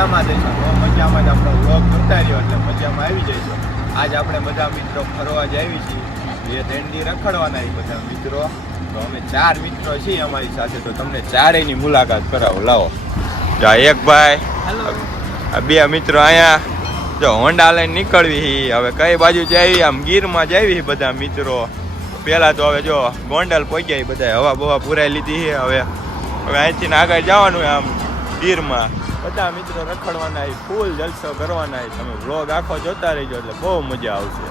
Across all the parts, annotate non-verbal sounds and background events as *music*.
મજામાં જઈશું તો મજામાં જ આપણો વ્લોગ કરતા રહ્યો એટલે મજામાં આવી જઈશું. આજ આપણે બધા મિત્રો ફરવા જ આવી છીએ. એ રેન્ડી રખડવાના એ બધા મિત્રો. તો અમે ચાર મિત્રો છીએ અમારી સાથે. તો તમને ચારેયની મુલાકાત કરાવો. લાવો. જો એક ભાઈ. બે મિત્રો અહીંયા. જો હોન્ડા લઈને નીકળવી હવે કઈ બાજુ જઈ આમ ગીરમાં જઈવી બધા મિત્રો. પહેલાં તો હવે જો ગોંડલ પહોંચ્યા બધા હવા બવા પૂરાઈ લીધી હવે હવે અહીંથી આગળ જવાનું આમ ગીરમાં. બધા મિત્રો રખડવાના છે, ફૂલ જલસો કરવાના. તમે વ્લોગ આખો જોતા રહેજો એટલે બહુ મજા આવશે.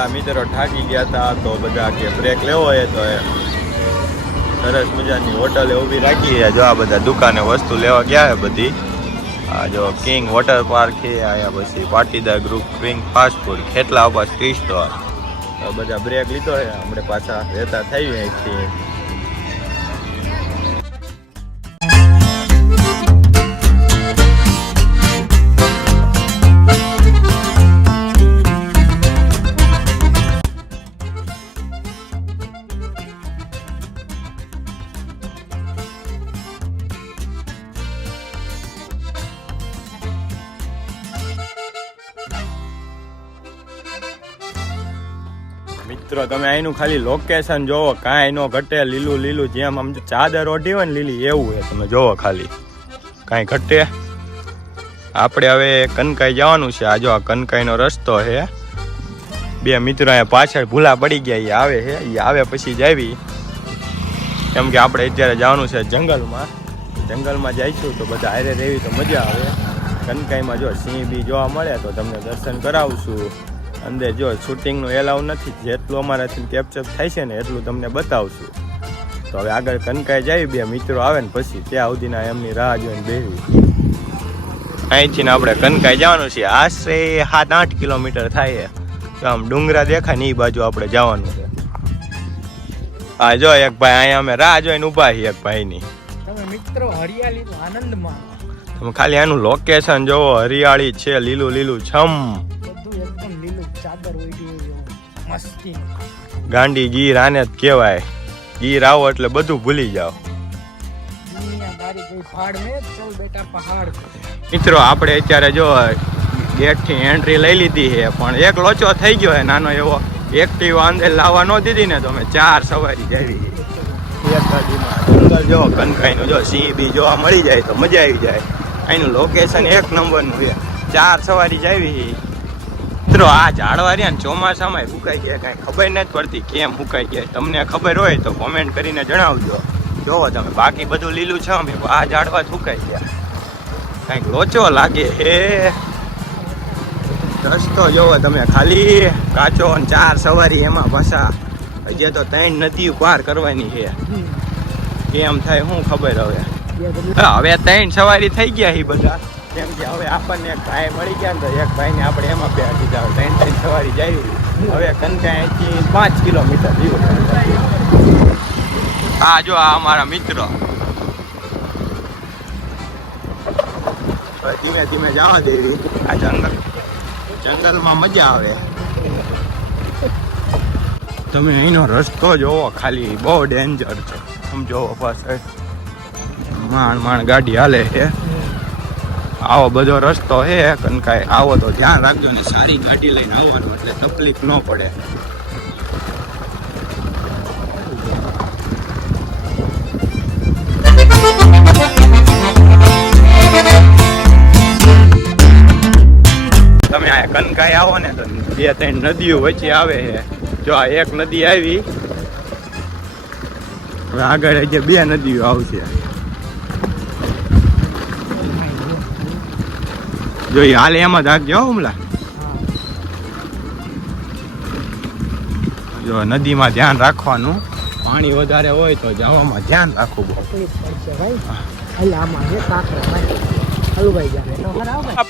આ મિત્રો થાકી ગયા હતા તો બધા કે બ્રેક લેવો હોય તો એ સરસ મજાની હોટલે ઊભી રાખી જો આ બધા દુકાને વસ્તુ લેવા ગયા છે બધી. આ જો કિંગ વોટર પાર્ક છે આયા પછી Patidar group king fast food ખેટલા ઉપર ટી સ્ટોર બધા બ્રેક લીધો છે. હમણાં પાછા રહેતા થઈ અહીંથી મિત્રો, તમે અહીંનું ખાલી લોકેશન જોવો, કાંઈ નો ઘટે, લીલું લીલું, જેમ આમ ચાદર ઓઢી હોય ને લીલી, એવું છે. તમે જોવો ખાલી. કાંઈ ઘટે. આપણે હવે કનકાઈ જવાનું છે. આ જો આ કનકાઈનો રસ્તો છે. બે મિત્રો અહીંયા પાછળ ભૂલા પડી ગયા એ આવે છે. એ આવે પછી જાવી કેમ કે આપણે અત્યારે જવાનું છે જંગલમાં. જંગલમાં જઈશું તો બધા હારે રહેવી તો મજા આવે. કનકાઈમાં જો સિંહ બી જોવા મળે તો તમને દર્શન કરાવશું અંદર જો શૂટિંગનું એલાવ નથી જેટલું અમારાથી કેપ્ચર થાય છે ને એટલું તમને બતાવશું. તો હવે આગળ કનકાઈ જાય બે મિત્રો આવે ને પછી ત્યાં સુધીના એમની રાહ જોઈને બેહવી અહીંથી ને આપણે કનકાઈ જવાનું છે. આશરે સાત આઠ કિલોમીટર થાય તો આમ ડુંગરા દેખાય ને એ બાજુ આપણે જવાનું છે. હા જો એક ભાઈ અહીંયા અમે રાહ જોઈને ઊભા છીએ એક ભાઈની. તમે મિત્રો હરિયાળી આનંદ માણો તમે ખાલી આનું લોકેશન જોવો. હરિયાળી છે લીલું લીલું છમ. મસ્તી. ગાંડી ગીર આને જ કહેવાય. ગીર આવો એટલે બધું ભૂલી જાઓ. મિત્રો આપણે અત્યારે જો ગેટથી એન્ટ્રી લઈ લીધી છે પણ એક લોચો થઈ ગયો છે નાનો એવો. એક્ટિવા અંદર લાવવા ન દીધી ને તો અમે ચાર સવારી જાવી. જો કનકાઈનું જો સિંહ બી જોવા મળી જાય તો મજા આવી જાય. અહીંનું લોકેશન એક નંબરનું છે. ચાર સવારી જાવી મિત્રો આ ઝાડવા રહ્યા ને ચોમાસામાં સુકાઈ ગયા કાંઈ ખબર નથી પડતી કેમ સુકાઈ ગયા. તમને ખબર હોય તો કોમેન્ટ કરીને જણાવજો. જોવો તમે બાકી બધું લીલું છે અમે આ ઝાડવા સુકાઈ ગયા. કાંઈક લોચો લાગે હે. રસ્તો જોવો તમે ખાલી કાચો અને ચાર સવારી એમાં પાછા. હજી તો ત્રણ નદી પાર કરવાની છે. કેમ થાય શું ખબર હવે? હવે ત્રણ સવારી થઈ ગયા એ બધા. કેમ કે હવે આપણને એક ભાઈ મળી ગયા ને તો એક ભાઈને આપણે એમાં બે દીધા ત્રણ ત્રણ સવારી જાય હવે કનકાઈથી પાંચ કિલોમીટર જેવું હા જો આ અમારા મિત્રો. ધીમે ધીમે જવા દેવી. આ જંગલ. જંગલમાં મજા આવે. તમે અહીંનો રસ્તો જોવો, ખાલી બહુ ડેન્જર છે. આમ જોવો પાછળ. માણ માણ ગાડી હાલે છે. આવો બધો રસ્તો હે કનકાય આવો તો ધ્યાન રાખજો ને સારી ગાડી લઈને આવવાનું એટલે તકલીફ ન પડે. તમે આ કનકાઈ આવો ને તો બે ત્રણ નદીઓ વચ્ચે આવે છે. જો આ એક નદી આવી આગળ જે બે નદીઓ આવશે. જો હાલ એમાં રાખજો હો હમણાં જો નદીમાં ધ્યાન રાખવાનું. પાણી વધારે હોય તો જવામાં ધ્યાન રાખવું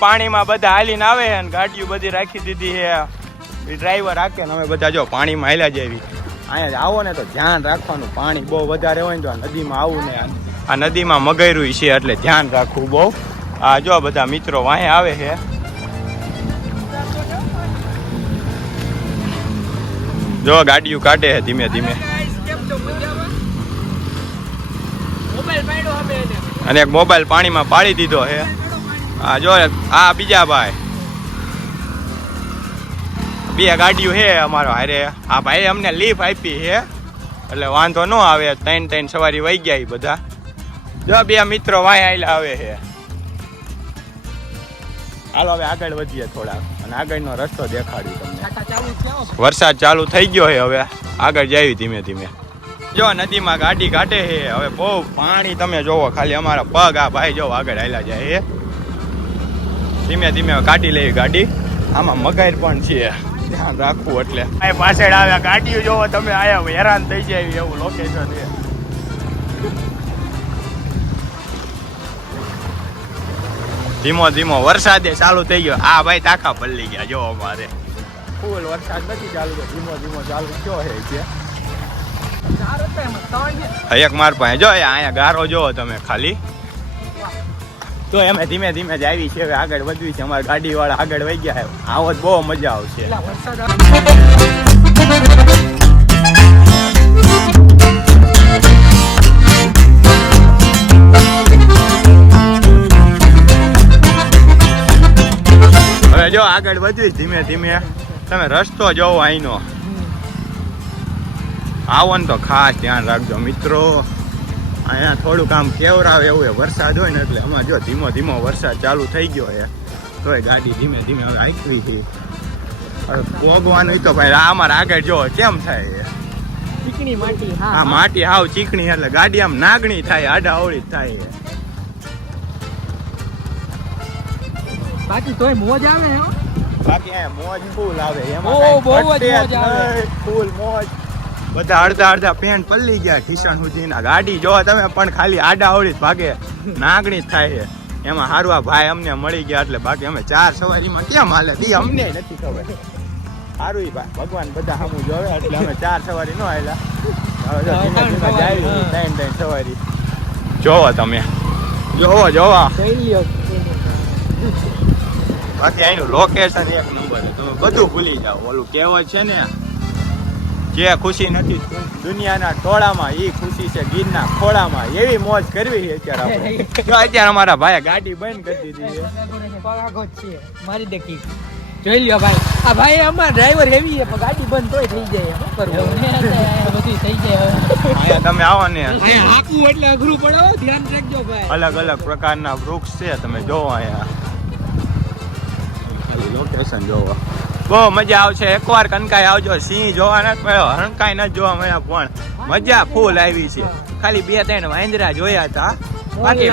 પાણીમાં બધા હાલીને આવે અને ગાડીઓ બધી રાખી દીધી છે. ડ્રાઈવર રાખે ને અમે બધા જો પાણીમાં હાલ્યા જેવી અહીંયા આવો ને તો ધ્યાન રાખવાનું. પાણી બહુ વધારે હોય ને તો નદીમાં આવું ને આ નદીમાં મગયરું છે એટલે ધ્યાન રાખવું બહુ આ જો બધા મિત્રો વાંહે આવે છે. જો ગાડીઓ કાઢે છે ધીમે ધીમે. અને એક મોબાઈલ પાણીમાં પાડી દીધો છે. આ જો આ બીજા ભાઈ. બે ગાડીઓ છે અમારો હારે. આ ભાઈ અમને લીફ આપી છે. એટલે વાંધો ન આવે. ત્રણ ત્રણ સવારી વહી ગયા બધા. જો બે મિત્રો વાય આવેલા આવે છે. હાલો હવે આગળ વધીએ થોડાક અને આગળનો રસ્તો દેખાડ્યું તમને. વરસાદ ચાલુ થઈ ગયો છે હવે. આગળ જાવી ધીમે ધીમે. જો નદીમાં ગાડી કાઢે છે. હવે બહુ પાણી તમે જોવો ખાલી અમારા પગ આ ભાઈ જો આગળ હાલ્યા જાય છે. ધીમે ધીમે કાઢી લેવી ગાડી. આમાં મગાઈ પણ છે. ધ્યાન રાખવું એટલે. આ પાછળ આવ્યા ગાડીઓ જોવો તમે આયા હેરાન થઈ જાય એવું લોકેશન છે. ધીમો ધીમો વરસાદે ચાલુ થઈ ગયો. આ ભાઈ તાકા પલ્લી ગયા જો અમારે. ફૂલ વરસાદ નથી ચાલુ ધીમો ધીમો ચાલુ થયો છે. એક માર પાસે જો અહીંયા ગારો જો તમે ખાલી. તો એમાં ધીમે ધીમે જ આવી છે હવે આગળ વધવી છે. અમારા ગાડી વાળા આગળ વહી ગયા આવો જ બહુ મજા આવશે. જો આગળ વધવી ધીમે ધીમે. તમે રસ્તો જોવો અહીંનો. આવો ને તો ખાસ ધ્યાન રાખજો મિત્રો. અહીંયા થોડુંક આમ કેવરાવે એવું છે વરસાદ હોય ને એટલે આમાં જો ધીમો ધીમો વરસાદ ચાલુ થઈ ગયો છે. એ ગાડી ધીમે ધીમે હવે આકવી છે. ભોગવાનું પોગવાનું તો ભાઈ અમારે આગળ જો કેમ થાય ચીકણી માટી હા. આ માટી હાવ ચીકણી એટલે ગાડી આમ નાગણી થાય આડા અવળી થાય બાકી તોય મોજ આવે હે. બાકી એ મોજ ફૂલ આવે. એમાં બહુ જ મોજ આવે. ફૂલ મોજ. બધા અડધા અડધા પેન્ટ પલ્લી ગયા કિશન સુધીના ગાડી જો તમે પણ ખાલી આડા જ ભાગે નાગણી થાય છે. એમાં હારું આ ભાઈ અમને મળી ગયા એટલે બાકી અમે ચાર સવારીમાં કેમ હાલે? દી અમને નથી ખબર. સારું ભાઈ. ભગવાન બધા સામું જોવે એટલે અમે ચાર સવારી ન આવેલા સવારી, જાવી, તમે. જોવો જોવો. બાકી અહીંનું લોકેશન એક નંબર છે બધું ભૂલી જાઓ. ઓલું કહેવત છે ને જે ખુશી નથી દુનિયાના ટોળામાં એ ખુશી છે ગીરના ખોળામાં. એવી મોજ કરવી છે અત્યારે આપણે. *laughs* અત્યારે અમારા ભાઈએ ગાડી બંધ કરી દીધી છે. મારી દેખી. જોઈ લ્યો ભાઈ. આ ભાઈ અમાર ડ્રાઈવર એવી છે પણ ગાડી બંધ તોય થઈ જાય. શું થઈ જાય તમે આવો ને. અહીંયા એટલે અઘરું પડે ધ્યાન રાખજો ભાઈ. અલગ અલગ પ્રકારના વૃક્ષ છે તમે જોવો અહીંયા. લોકેશન જોવો. બહુ મજા આવશે. એકવાર કનકાઈ આવજો સિંહ જોવા નથી મળ્યો હણકાઈ નથી જોવા મળ્યા પણ મજા ફૂલ આવી છે. ખાલી બે ત્રણ વાંદરા જોયા હતા. બાકી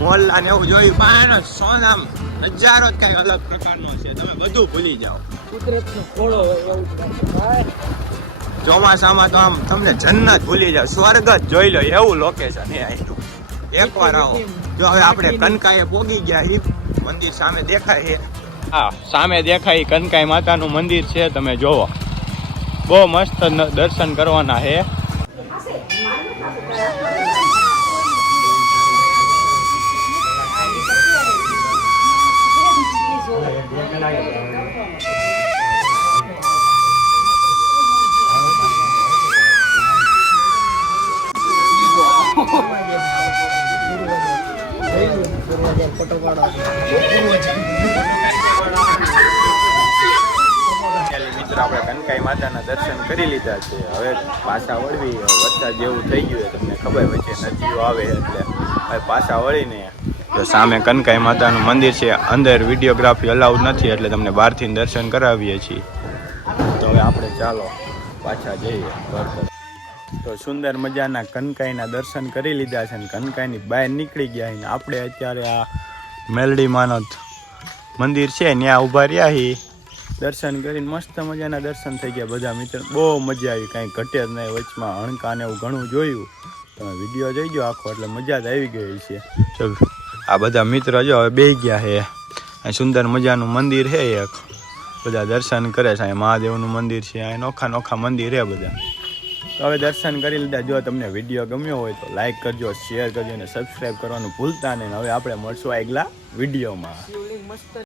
મોલ્લા ને એવું જોયું. પણ સોનામ નજારો જ કઈ અલગ પ્રકારનો છે. તમે બધું ભૂલી જાઓ. કુદરતનો ખોળો એવું ચોમાસામાં તો આમ તમને જન્નત ભૂલી જાઓ. સ્વર્ગ જ જોઈ લો એવું લોકેશન એ અહીંનું એકવાર આવો. જો હવે આપણે કનકાએ પોગી ગયા એ મંદિર સામે દેખાય છે. હા સામે દેખાય કનકાઈ માતાનું મંદિર છે તમે જોવો. બહુ મસ્ત દર્શન કરવાના છે. મિત્રો આપણે કનકાઈ માતાના દર્શન કરી લીધા છે. હવે પાછા વળવી વરસાદ જેવું થઈ ગયું તમને ખબર વચ્ચે નદીઓ આવે એટલે હવે પાછા વળીને તો સામે કનકાઈ માતાનું મંદિર છે, અંદર વિડીયોગ્રાફી અલાઉડ નથી એટલે તમને બહારથી દર્શન કરાવીએ છીએ. તો હવે આપણે ચાલો પાછા જઈએ ઘર તો સુંદર મજાના કનકાઈના દર્શન કરી લીધા છે અને કનકાઈની બહાર નીકળી ગયા છે. ને આપણે અત્યારે આ મેલડી માનો મંદિર છે, ત્યાં ઊભા રહ્યા છીએ. દર્શન કરીને મસ્ત મજાના દર્શન થઈ ગયા બધા મિત્ર. બહુ મજા આવી, કાંઈ ઘટે જ નહીં વચમાં. હણકા ને એવું ઘણું જોયું. તમે વીડિયો જોઈ ગયો આખો, એટલે મજા જ આવી ગઈ છે આ બધા મિત્ર જો હવે બે ગયા છે સુંદર મજાનું મંદિર છે એક. બધા દર્શન કરે છે અહીં મહાદેવનું મંદિર છે અહીં નોખા નોખા મંદિર છે બધા. તો હવે દર્શન કરી લીધા. જો તમને વીડિયો ગમ્યો હોય તો લાઈક કરજો, શેર કરજો અને સબસ્ક્રાઈબ કરવાનું ભૂલતા નહીં. હવે આપણે મળશું આગલા વિડીયોમાં.